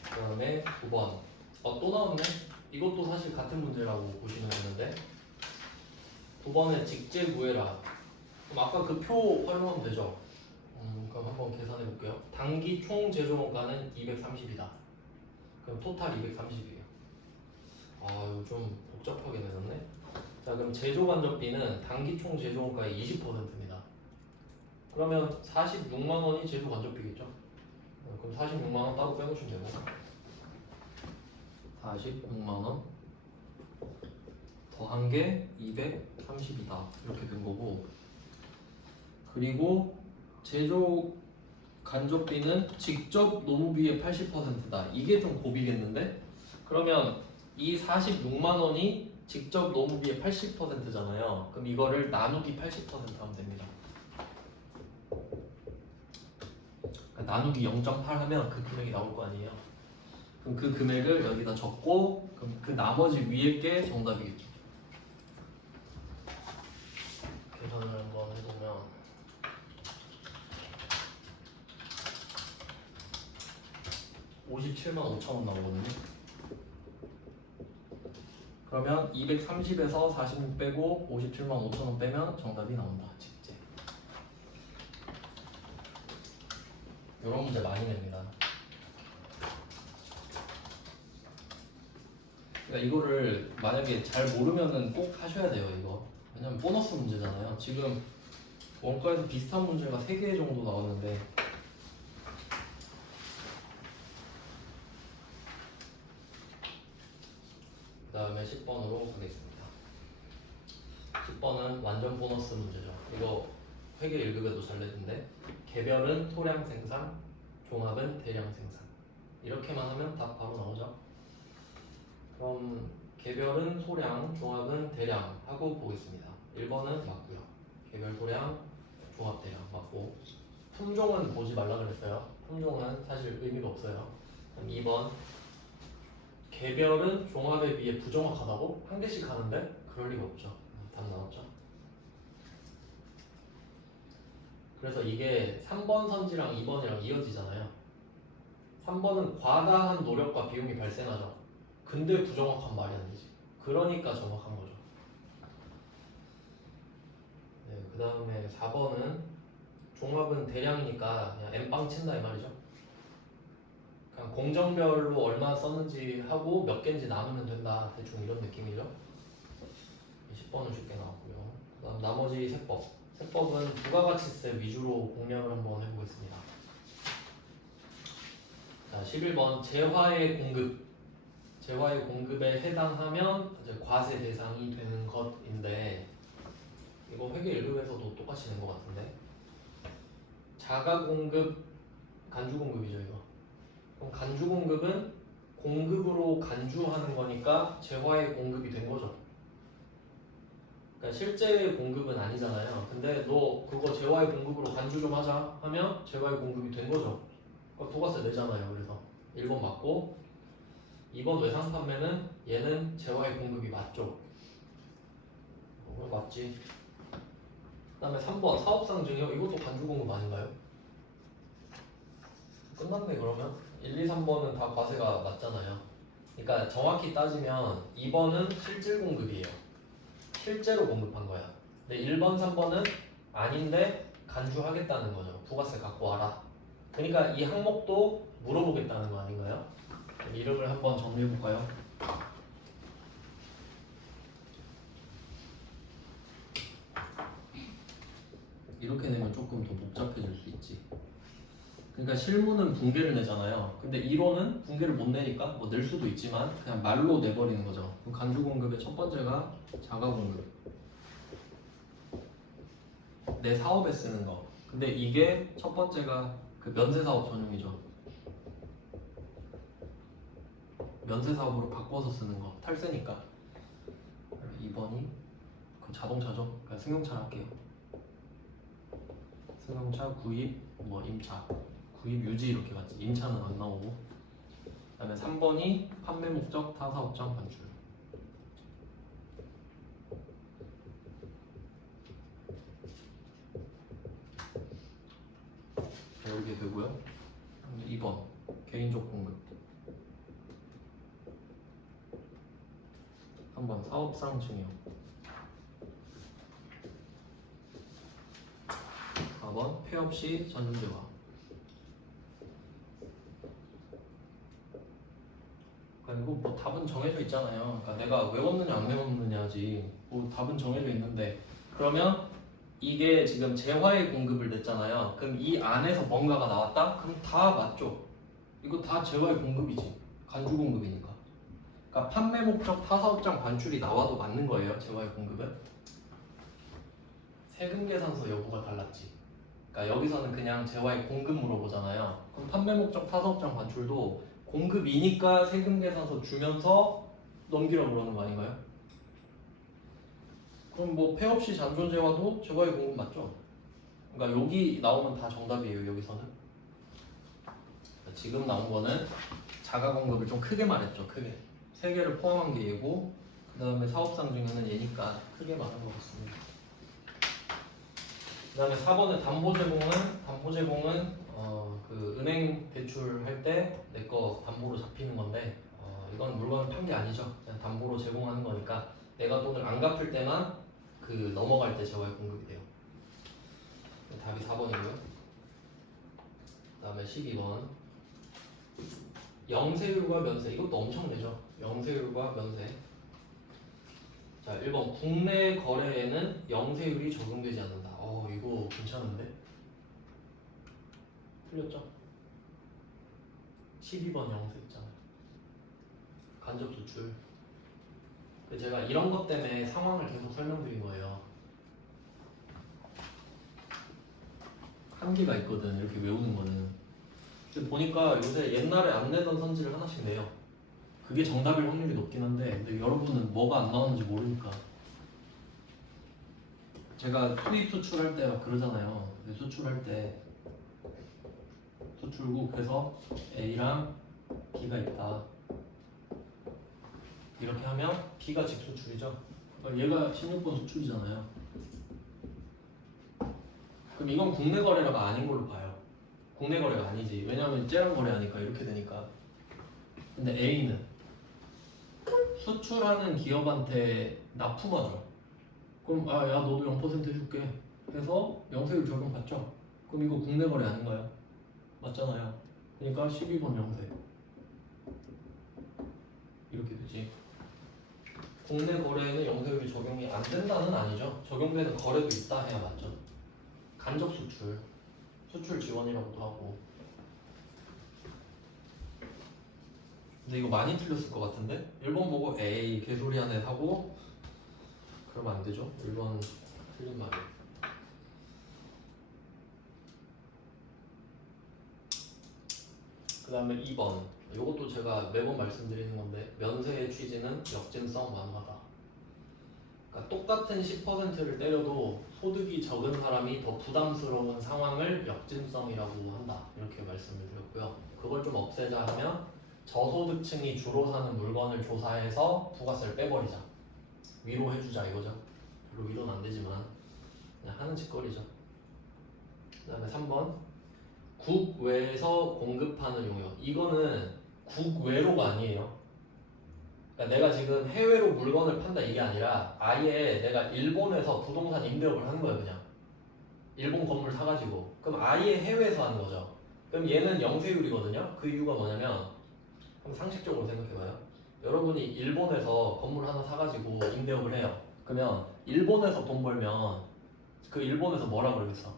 그 다음에 9번. 또 나왔네? 이것도 사실 같은 문제라고 보시면 되는데 두 번에 직제 구해라. 그럼 아까 그 표 활용하면 되죠. 그럼 한번 계산해 볼게요. 단기 총 제조 원가는 230이다. 그럼 토탈 230이에요. 아, 이거 좀 복잡하게 내놨네. 자, 그럼 제조 간접비는 단기 총 제조 원가의 20%입니다. 그러면 46만 원이 제조 간접비겠죠? 그럼 46만 원 따로 빼놓으시면 되고 46만 원 더한 게 230이다. 이렇게 된 거고 그리고 제조 간접비는 직접 노무비의 80%다. 이게 좀 고비겠는데? 그러면 이 46만 원이 직접 노무비의 80%잖아요. 그럼 이거를 나누기 80% 하면 됩니다. 나누기 0.8 하면 그 금액이 나올 거 아니에요. 그럼 그 금액을 여기다 적고 그럼 그 나머지 위에 게 정답이겠죠. 계산을 한번 해보면 57만 5천 원 나오거든요. 그러면 230에서 46 빼고 57만 5천 원 빼면 정답이 나온다. 직제. 이런 문제 많이 냅니다. 그러니까 이거를 만약에 잘 모르면은 꼭 하셔야 돼요. 이거. 왜냐면 보너스 문제잖아요. 지금 원가에서 비슷한 문제가 3개 정도 나왔는데 그 다음에 10번으로 가겠습니다. 10번은 완전 보너스 문제죠. 이거 회계 1급에도 잘 냈는데 개별은 소량 생산, 종합은 대량 생산. 이렇게만 하면 답 바로 나오죠. 그럼 개별은 소량, 종합은 대량 하고 보겠습니다. 1번은 맞고요. 개별 소량, 종합 대량 맞고 품종은 보지 말라 그랬어요. 품종은 사실 의미가 없어요. 그럼 2번 개별은 종합에 비해 부정확하다고? 한 개씩 가는데? 그럴 리가 없죠. 답 나왔죠. 그래서 이게 3번 선지랑 2번이랑 이어지잖아요. 3번은 과다한 노력과 비용이 발생하죠. 근데 부정확한 말이 안 되지. 그러니까 정확한 거죠. 네, 그 다음에 4번은 종합은 대량이니까 그냥 N빵 친다 이 말이죠. 그냥 공정별로 얼마 썼는지 하고 몇 개인지 나누면 된다. 대충 이런 느낌이죠. 10번은 쉽게 나왔고요. 그 다음 나머지 세법. 세법은 부가가치세 위주로 공략을 한번 해보겠습니다. 자, 11번 재화의 공급. 재화의 공급에 해당하면 이제 과세 대상이 되는 것인데 이거 회계 1급에서도 똑같이 낸 것 같은데 자가 공급, 간주 공급이죠 이거. 그럼 간주 공급은 공급으로 간주하는 거니까 재화의 공급이 된 거죠. 그러니까 실제 공급은 아니잖아요. 근데 너 그거 재화의 공급으로 간주 좀 하자 하면 재화의 공급이 된 거죠. 그러니까 부가세 내잖아요. 그래서 1번 맞고 2번 외상 판매는 얘는 재화의 공급이 맞죠. 맞지. 그 다음에 3번 사업상 증여 이것도 간주 공급 아닌가요? 끝났네 그러면 1, 2, 3번은 다 과세가 맞잖아요. 그러니까 정확히 따지면 2번은 실질 공급이에요. 실제로 공급한 거야. 근데 1번, 3번은 아닌데 간주하겠다는 거죠. 부가세 갖고 와라. 그러니까 이 항목도 물어보겠다는 거 아닌가요? 이름을 한번 정리해 볼까요? 이렇게 내면 조금 더 복잡해질 수 있지. 그러니까 실무는 분계를 내잖아요. 근데 이론은 분계를 못 내니까 뭐 낼 수도 있지만 그냥 말로 내버리는 거죠. 그럼 간주 공급의 첫 번째가 자가 공급. 내 사업에 쓰는 거. 근데 이게 첫 번째가 그 면세 사업 전용이죠. 면세 사업으로 바꿔서 쓰는 거. 탈세니까. 2번이 그 자동차죠. 그냥 승용차 할게요. 승용차 구입, 뭐 임차. 구입 유지 이렇게 갔지. 임차는 안 나오고. 그다음에 3번이 판매 목적 타사업장 반출. 이렇게 되고요. 2번 개인적 공급. 3번 사업상 증여. 4번 폐 없이 전중제화. 그리고 뭐 답은 정해져 있잖아요. 그러니까 내가 외웠느냐 안 외웠느냐지. 뭐 답은 정해져 있는데 그러면 이게 지금 재화의 공급을 냈잖아요. 그럼 이 안에서 뭔가가 나왔다? 그럼 다 맞죠? 이거 다 재화의 공급이지. 간주 공급이니까. 그러니까 판매 목적 타사업장 반출이 나와도 맞는 거예요. 재화의 공급은. 세금 계산서 여부가 달랐지. 그러니까 여기서는 그냥 재화의 공급 물어보잖아요. 그럼 판매 목적 타사업장 반출도 공급이니까 세금 계산서 주면서 넘기라고 그러는 거 아닌가요? 그럼 뭐 폐 없이 잔존재화도 재화의 공급 맞죠? 그러니까 여기 나오면 다 정답이에요. 여기서는. 지금 나온 거는 자가 공급을 좀 크게 말했죠. 크게. 세 개를 포함한 게 얘고 그 다음에 사업상 중에는 얘니까 크게 말한 것 같습니다. 그 다음에 4번은 담보 제공은 그 은행 대출할 때 내 거 담보로 잡히는 건데 이건 물건을 판 게 아니죠. 그냥 담보로 제공하는 거니까 내가 돈을 안 갚을 때만 그 넘어갈 때 재화의 공급이 돼요. 답이 4번이고요. 그 다음에 12번 영세율과 면세. 이것도 엄청 되죠. 영세율과 면세. 자, 1번 국내 거래에는 영세율이 적용되지 않는다. 이거 괜찮은데? 틀렸죠? 12번 영세 있잖아요. 간접 수출. 제가 이런 것 때문에 상황을 계속 설명드린 거예요. 한계가 있거든, 이렇게 외우는 거는. 근데 보니까 요새 옛날에 안 내던 선지를 하나씩 내요. 그게 정답일 확률이 높긴 한데, 근데 여러분은 뭐가 안 나오는지 모르니까. 제가 수입 수출할 때 막 그러잖아요. 수출할 때 수출국에서 A랑 B가 있다. 이렇게 하면 B가 직수출이죠. 얘가 16번 수출이잖아요. 그럼 이건 국내 거래가 아닌 걸로 봐요. 국내 거래가 아니지. 왜냐면 째랑 거래하니까 이렇게 되니까. 근데 A는 수출하는 기업한테 납품하죠. 그럼 야 너도 0% 해줄게 해서 영세율 적용받죠. 그럼 이거 국내 거래 아닌가요? 맞잖아요. 그러니까 12번 영세 이렇게 되지. 국내 거래에는 영세율이 적용이 안 된다는 아니죠. 적용되는 거래도 있다 해야 맞죠. 간접 수출, 수출 지원이라고도 하고. 근데 이거 많이 틀렸을 것 같은데? 1번 보고 에이 개소리 하네 하고 그러면 안 되죠. 1번 틀린 말이에요. 그 다음에 2번. 이것도 제가 매번 말씀드리는 건데 면세의 취지는 역진성 완화다. 그러니까 똑같은 10%를 때려도 소득이 적은 사람이 더 부담스러운 상황을 역진성이라고 한다. 이렇게 말씀을 드렸고요. 그걸 좀 없애자 하면 저소득층이 주로 사는 물건을 조사해서 부가세를 빼버리자. 위로해주자 이거죠. 별로 위로는 안 되지만 그냥 하는 짓거리죠. 그 다음에 3번 국외에서 공급하는 용역. 이거는 국외로가 아니에요. 그러니까 내가 지금 해외로 물건을 판다 이게 아니라 아예 내가 일본에서 부동산 임대업을 하는 거예요. 그냥 일본 건물 사가지고. 그럼 아예 해외에서 하는 거죠. 그럼 얘는 영세율이거든요. 그 이유가 뭐냐면 한번 상식적으로 생각해봐요. 여러분이 일본에서 건물 하나 사가지고 임대업을 해요. 그러면 일본에서 돈 벌면 그 일본에서 뭐라 그러겠어?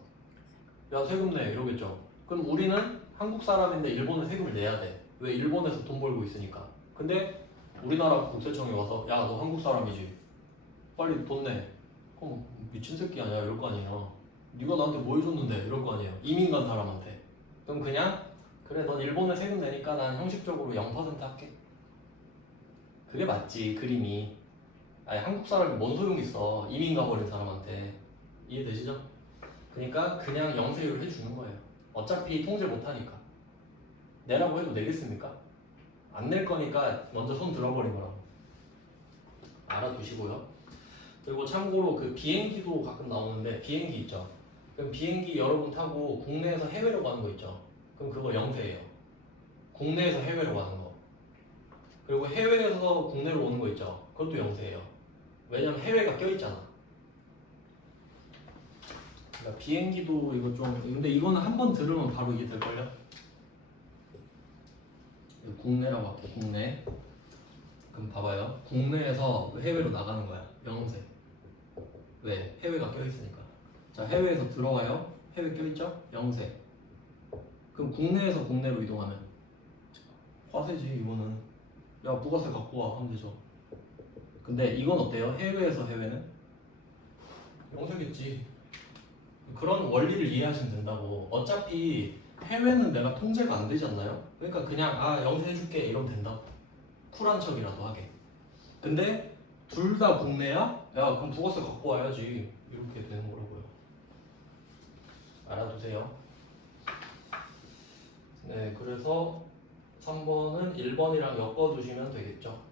야 세금 내 이러겠죠. 그럼 우리는 한국 사람인데 일본에 세금을 내야 돼. 왜? 일본에서 돈 벌고 있으니까. 근데 우리나라 국세청이 와서 야 너 한국 사람이지 빨리 돈 내. 그럼 미친 새끼 아니야 이럴 거 아니에요. 네가 나한테 뭐 해줬는데 이럴 거 아니에요. 이민 간 사람한테. 그럼 그냥 그래 넌 일본에 세금 내니까 난 형식적으로 0% 할게. 그게 맞지 그림이. 아니 한국 사람이 뭔 소용 있어 이민 가버린 사람한테. 이해되시죠? 그러니까 그냥 영세율을 해주는 거예요. 어차피 통제 못하니까. 내라고 해도 내겠습니까? 안 낼 거니까 먼저 손 들어버린 거라고. 알아두시고요. 그리고 참고로 그 비행기도 가끔 나오는데 비행기 있죠. 그럼 비행기 여러분 타고 국내에서 해외로 가는 거 있죠. 그럼 그거 영세예요. 국내에서 해외로 가는 거. 그리고 해외에서 국내로 오는 거 있죠. 그것도 영세예요. 왜냐면 해외가 껴있잖아. 그러니까 비행기도 이거 좀 근데 이거는 한 번 들으면 바로 이해 될걸요? 국내라고 할게. 국내. 그럼 봐봐요. 국내에서 해외로 나가는 거야. 영세. 왜? 해외가 껴있으니까. 자, 해외에서 들어와요. 해외 껴있죠? 영세. 그럼 국내에서 국내로 이동하면 화세지 이거는. 야, 부가세 갖고 와 하면 되죠. 근데 이건 어때요? 해외에서 해외는? 영세겠지. 그런 원리를 이해하시면 된다고. 어차피 해외는 내가 통제가 안 되지 않나요? 그러니까 그냥 영세 해줄게 이러면 된다고. 쿨한 척이라도 하게. 근데 둘 다 국내야? 야, 그럼 부가세 갖고 와야지. 이렇게 되는 거라고요. 알아두세요. 네, 그래서 3번은 1번이랑 엮어두시면 되겠죠.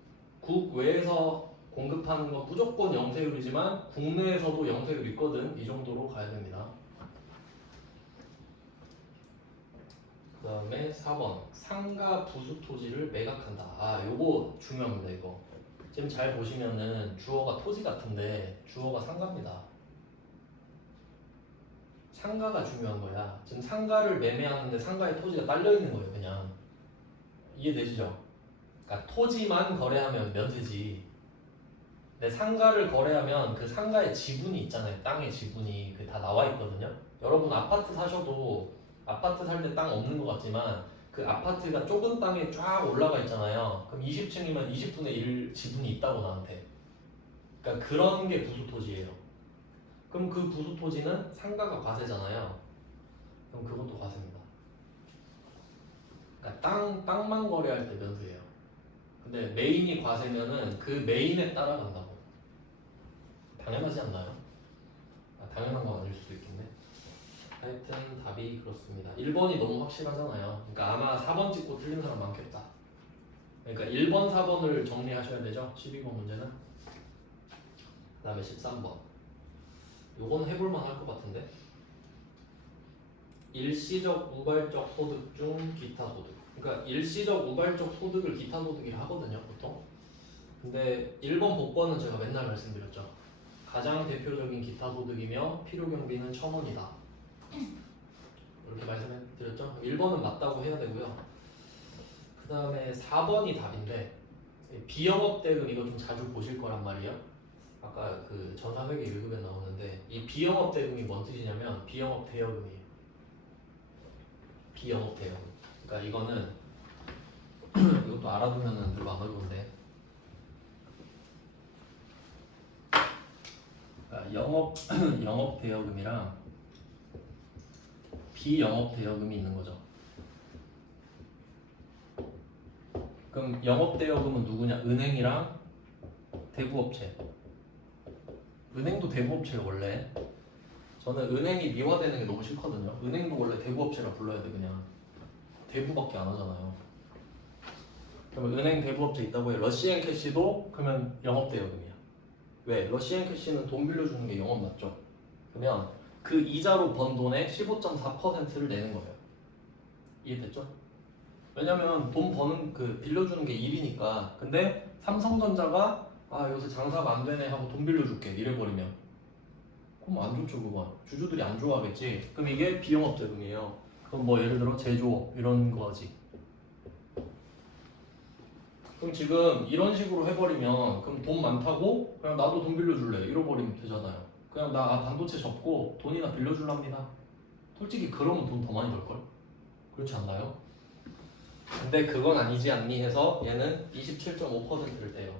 국외에서 공급하는 건 무조건 영세율이지만 국내에서도 영세율 있거든. 이 정도로 가야 됩니다. 그 다음에 4번 상가 부수 토지를 매각한다. 요거 중요합니다. 이거 지금 잘 보시면은 주어가 토지 같은데 주어가 상가입니다. 상가가 중요한 거야. 지금 상가를 매매하는데 상가에 토지가 딸려 있는 거예요. 그냥 이해되시죠? 그러니까 토지만 거래하면 면세지. 근데 상가를 거래하면 그 상가의 지분이 있잖아요. 땅의 지분이 그 다 나와 있거든요. 여러분 아파트 사셔도 아파트 살 때 땅 없는 것 같지만 그 아파트가 좁은 땅에 쫙 올라가 있잖아요. 그럼 20층이면 20분의 1 지분이 있다고 나한테. 그러니까 그런 게 부수토지예요. 그럼 그 부수토지는 상가가 과세잖아요. 그럼 그것도 과세입니다. 그러니까 땅만 거래할 때 면세예요. 근데 메인이 과세면은 그 메인에 따라간다고. 당연하지 않나요? 당연한 건 아닐 수도 있겠네. 하여튼 답이 그렇습니다. 1번이 너무 확실하잖아요. 그러니까 아마 4번 찍고 틀린 사람 많겠다. 그러니까 1번, 4번을 정리하셔야 되죠. 12번 문제는. 그 다음에 13번. 요건 해볼만 할 것 같은데. 일시적 우발적 소득 중 기타 소득. 그러니까 일시적 우발적 소득을 기타 소득이라 하거든요, 보통. 근데 1번 복권은 제가 맨날 말씀드렸죠. 가장 대표적인 기타 소득이며 필요 경비는 1,000원이다. 이렇게 말씀드렸죠. 1번은 맞다고 해야 되고요. 그 다음에 4번이 답인데 비영업 대금 이거 좀 자주 보실 거란 말이에요. 아까 그 전산회계 1급에 나오는데 이 비영업 대금이 뭔 뜻이냐면 비영업 대여금이에요. 비영업 대여금. 그러니까 이거는 이것도 알아두면은 별로 안 어려운데 그러니까 영업 대여금이랑 비영업 대여금이 있는 거죠. 그럼 영업 대여금은 누구냐? 은행이랑 대부업체. 은행도 대부업체예요 원래. 저는 은행이 미화되는 게 너무 싫거든요. 은행도 원래 대부업체라 불러야 돼. 그냥 대부밖에 안 하잖아요. 그러면 은행 대부업체 있다고 해. 러시앤캐시도 그러면 영업 대여금이야. 왜? 러시앤캐시는 돈 빌려주는 게 영업 맞죠? 그러면 그 이자로 번 돈의 15.4%를 내는 거예요. 이해됐죠? 왜냐면 돈 버는 그 빌려주는 게 일이니까. 근데 삼성전자가 요새 장사가 안 되네 하고 돈 빌려줄게 이래버리면 그럼 안 좋죠. 그건 주주들이 안 좋아하겠지. 그럼 이게 비영업 자금이에요. 그럼 뭐 예를 들어 제조업 이런 거지. 그럼 지금 이런 식으로 해버리면 그럼 돈 많다고 그냥 나도 돈 빌려줄래 이러버리면 되잖아요. 그냥 나 반도체 접고 돈이나 빌려줄랍니다. 솔직히 그러면 돈 더 많이 벌걸? 그렇지 않나요? 근데 그건 아니지 않니 해서 얘는 27.5%를 떼요.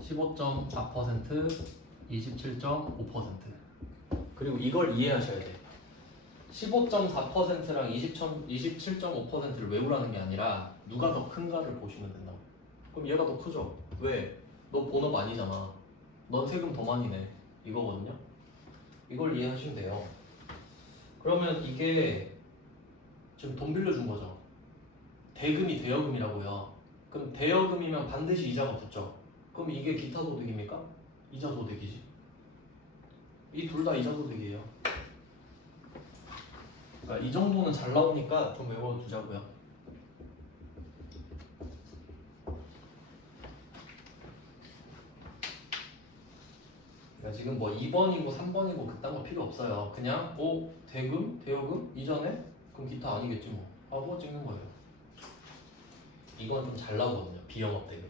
15.4%, 27.5%. 그리고 이걸 이해하셔야 돼. 15.4%랑 27.5%를 외우라는 게 아니라 누가 더 큰가를 보시면 된다고. 그럼 얘가 더 크죠? 왜? 너 본업 아니잖아. 넌 세금 더 많이 내. 이거거든요. 이걸 이해하시면 돼요. 그러면 이게 지금 돈 빌려준 거죠. 대금이 대여금이라고요. 그럼 대여금이면 반드시 이자가 붙죠. 그럼 이게 기타 소득입니까? 이자 소득이지. 이 둘 다 이자 소득이에요. 그러니까 이 정도는 잘 나오니까 좀 외워두자고요. 그러니까 지금 뭐 2번이고 3번이고 그딴 거 필요 없어요. 그냥 대금, 대여금 이전에 그럼 기타 아니겠지 뭐. 뭐 찍는 거예요. 이건 좀 잘 나오거든요. 비영업 대금.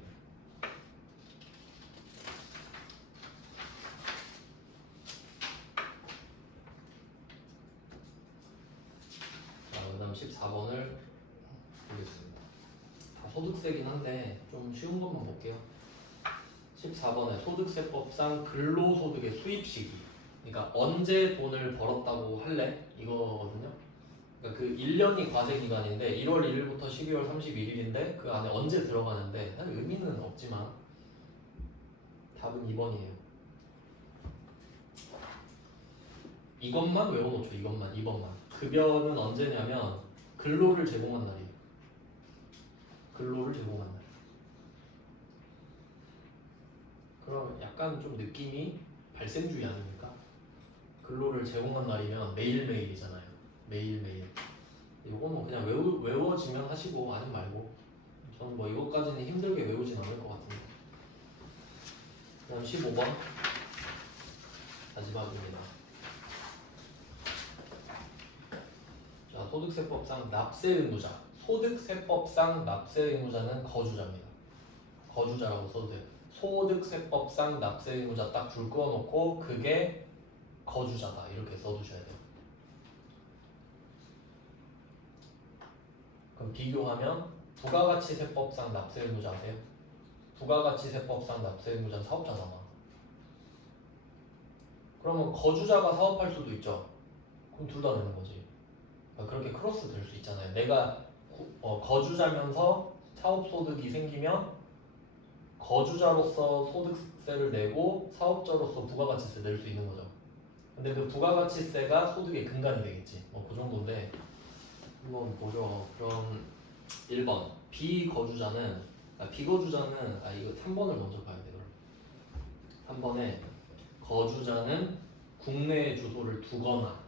자, 그다음 14번을 보겠습니다. 다 소득세긴 한데 좀 쉬운 것만 볼게요. 14번에 소득세법상 근로소득의 수입 시기. 그러니까 언제 돈을 벌었다고 할래? 이거거든요. 그러니까 그 1년이 과세 기간인데 1월 1일부터 12월 31일인데 그 안에 언제 들어가는데 사실 의미는 없지만 답은 2번이에요. 이것만 외워놓죠. 이것만 2번만. 급여는 언제냐면 근로를 제공한 날이에요. 근로를 제공한 날. 그럼 약간 좀 느낌이 발생주의 아닙니까? 근로를 제공한 날이면 매일매일이잖아요. 매일매일. 이거는 뭐 그냥 외워지면 하시고 아니면 말고. 저는 뭐 이것까지는 힘들게 외우진 않을 것 같은데. 그다음 15번 마지막입니다. 자, 소득세법상 납세 의무자. 소득세법상 납세 의무자는 거주자입니다. 거주자라고 써도 돼요. 소득세법상 납세 의무자 딱 줄 그어놓고 그게 거주자다 이렇게 써두셔야 돼요. 그럼 비교하면 부가가치세법상 납세 의무자 아세요? 부가가치세법상 납세 의무자는 사업자잖아. 그러면 거주자가 사업할 수도 있죠. 그럼 둘 다 되는 거지. 그러니까 그렇게 크로스 될 수 있잖아요. 내가 거주자면서 사업소득이 생기면 거주자로서 소득세를 내고 사업자로서 부가가치세 낼 수 있는 거죠. 근데 그 부가가치세가 소득의 근간이 되겠지. 그 정도인데 한번 보죠. 그럼 1번 비거주자는 이거 3번을 먼저 봐야 돼요. 3번에 거주자는 국내에 주소를 두거나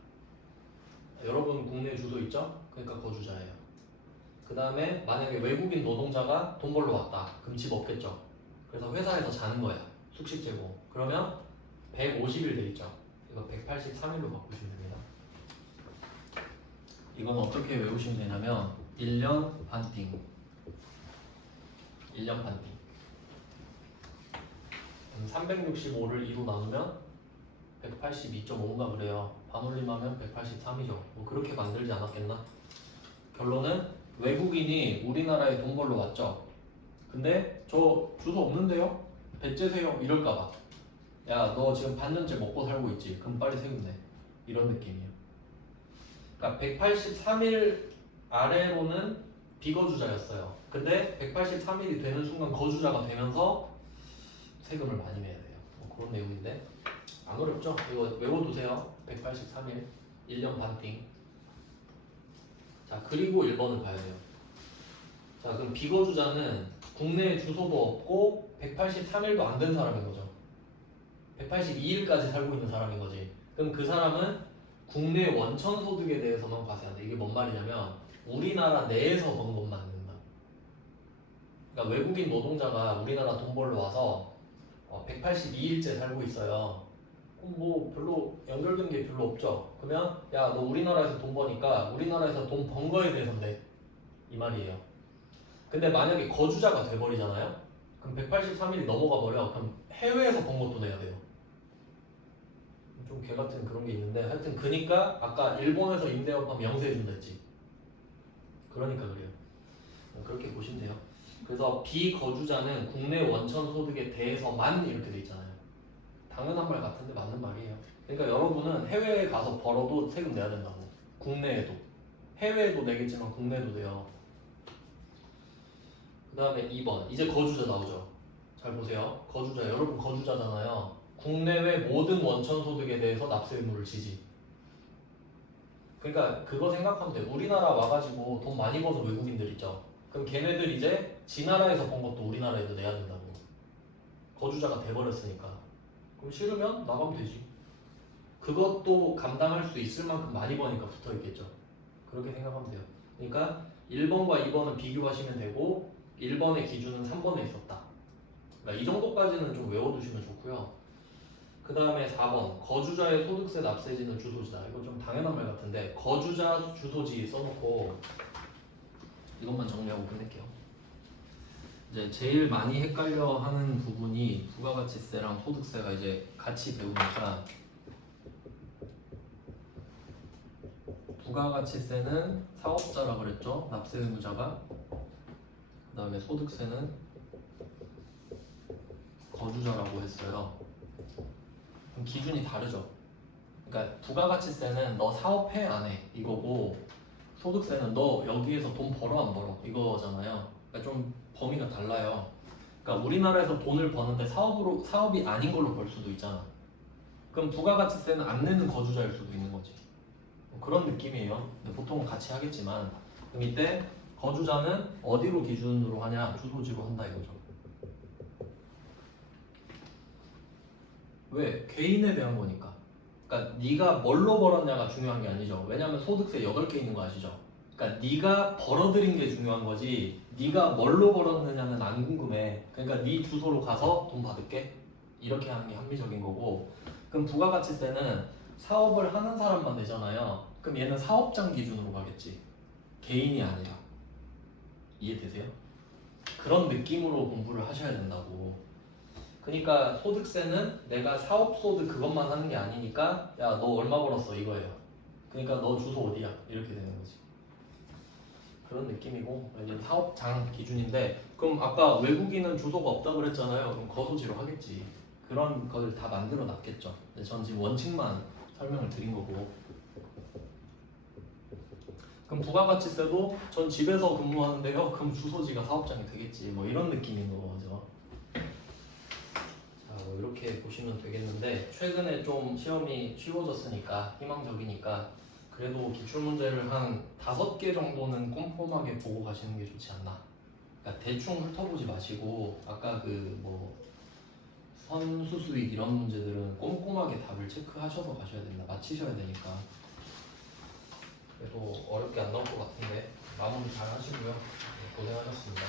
여러분 국내에 주소 있죠? 그러니까 거주자예요. 그 다음에 만약에 외국인 노동자가 돈 벌러 왔다. 그럼 집 없겠죠? 그래서 회사에서 자는 거야. 숙식 제공. 그러면 150일 돼 있죠? 이거 183일로 바꾸시면 됩니다. 이건 어떻게 외우시면 되냐면 1년 반띵 1년 반띵 365를 2로 나누면 182.5인가 그래요. 반올림하면 183이죠. 뭐 그렇게 만들지 않았겠나? 결론은 외국인이 우리나라에 돈 벌러 왔죠. 근데 저 주소 없는데요? 배째세요? 이럴까봐 야 너 지금 반년째 먹고 살고 있지? 그럼 빨리 세금 내. 이런 느낌이에요. 그러니까 183일 아래로는 비거주자였어요. 근데 183일이 되는 순간 거주자가 되면서 세금을 많이 내야 돼요. 그런 내용인데 안 어렵죠? 이거 외워두세요. 183일 1년 반띵. 자, 그리고 1번을 봐야 돼요. 자, 그럼 비거주자는 국내에 주소도 없고 183일도 안 된 사람인 거죠. 182일까지 살고 있는 사람인 거지. 그럼 그 사람은 국내 원천 소득에 대해서만 과세한다. 이게 뭔 말이냐면 우리나라 내에서 번 것만 낸다. 그러니까 외국인 노동자가 우리나라 돈 벌러 와서 182일째 살고 있어요. 그럼 뭐 별로 연결된 게 별로 없죠. 그러면 야 너 우리나라에서 돈 버니까 우리나라에서 돈 번 거에 대해서 내. 이 말이에요. 근데 만약에 거주자가 돼버리잖아요. 그럼 183일이 넘어가 버려. 그럼 해외에서 번 것도 내야 돼요. 좀 개같은 그런 게 있는데 하여튼 그니까 아까 일본에서 임대업하면 영세해준다 했지. 그러니까 그래요. 그렇게 보시면 돼요. 그래서 비거주자는 국내 원천 소득에 대해서만 이렇게 돼 있잖아요. 당연한 말 같은데 맞는 말이에요. 그러니까 여러분은 해외에 가서 벌어도 세금 내야 된다고. 국내에도. 해외에도 내겠지만 국내에도 내요. 그 다음에 2번. 이제 거주자 나오죠. 잘 보세요. 거주자. 여러분 거주자잖아요. 국내외 모든 원천 소득에 대해서 납세 의무를 지지. 그러니까 그거 생각하면 돼요. 우리나라 와가지고 돈 많이 버는 외국인들 있죠. 그럼 걔네들 이제 지 나라에서 번 것도 우리나라에도 내야 된다고. 거주자가 돼버렸으니까. 그럼 싫으면 나가면 되지. 그것도 감당할 수 있을 만큼 많이 버니까 붙어있겠죠. 그렇게 생각하면 돼요. 그러니까 1번과 2번은 비교하시면 되고 1번의 기준은 3번에 있었다. 그러니까 이 정도까지는 좀 외워두시면 좋고요. 그 그 다음에 4번 거주자의 소득세 납세지는 주소지다. 이거 좀 당연한 말 같은데 거주자 주소지 써놓고 이것만 정리하고 끝낼게요. 이제 제일 많이 헷갈려하는 부분이 부가가치세랑 소득세가 이제 같이 배우니까 부가가치세는 사업자라 그랬죠. 납세 의무자가. 그 다음에 소득세는 거주자라고 했어요. 그럼 기준이 다르죠. 그러니까 부가가치세는 너 사업해 안 해 이거고 소득세는 너 여기에서 돈 벌어 안 벌어 이거잖아요. 그러니까 좀 범위가 달라요. 그러니까 우리나라에서 돈을 버는데 사업이 아닌 걸로 벌 수도 있잖아. 그럼 부가가치세는 안 내는 거주자일 수도 있는 거지. 뭐 그런 느낌이에요. 근데 보통은 같이 하겠지만 그럼 이때 거주자는 어디로 기준으로 하냐? 주소지로 한다 이거죠. 왜? 개인에 대한 거니까. 그러니까 네가 뭘로 벌었냐가 중요한 게 아니죠. 왜냐하면 소득세 8개 있는 거 아시죠? 그러니까 네가 벌어들인 게 중요한 거지 네가 뭘로 벌었느냐는 안 궁금해. 그러니까 네 주소로 가서 돈 받을게 이렇게 하는 게 합리적인 거고. 그럼 부가가치세는 사업을 하는 사람만 내잖아요. 그럼 얘는 사업장 기준으로 가겠지. 개인이 아니라. 이해되세요? 그런 느낌으로 공부를 하셔야 된다고. 그러니까 소득세는 내가 사업소득 그것만 하는 게 아니니까 야 너 얼마 벌었어 이거예요. 그러니까 너 주소 어디야 이렇게 되는 거지. 그런 느낌이고 얘는 사업장 기준인데 그럼 아까 외국인은 주소가 없다 그랬잖아요. 그럼 거소지로 하겠지. 그런 걸 다 만들어 놨겠죠. 근데 전 지금 원칙만 설명을 드린 거고. 그럼 부가가치세도 전 집에서 근무하는데요. 그럼 주소지가 사업장이 되겠지. 뭐 이런 느낌인 거죠. 자, 뭐 이렇게 보시면 되겠는데 최근에 좀 시험이 쉬워졌으니까 희망적이니까 그래도 기출문제를 한 5개 정도는 꼼꼼하게 보고 가시는 게 좋지 않나. 그러니까 대충 훑어보지 마시고 아까 그 뭐 선수수익 이런 문제들은 꼼꼼하게 답을 체크하셔서 가셔야 된다. 맞히셔야 되니까. 그래도 어렵게 안 나올 것 같은데 마무리 잘 하시고요. 네, 고생하셨습니다.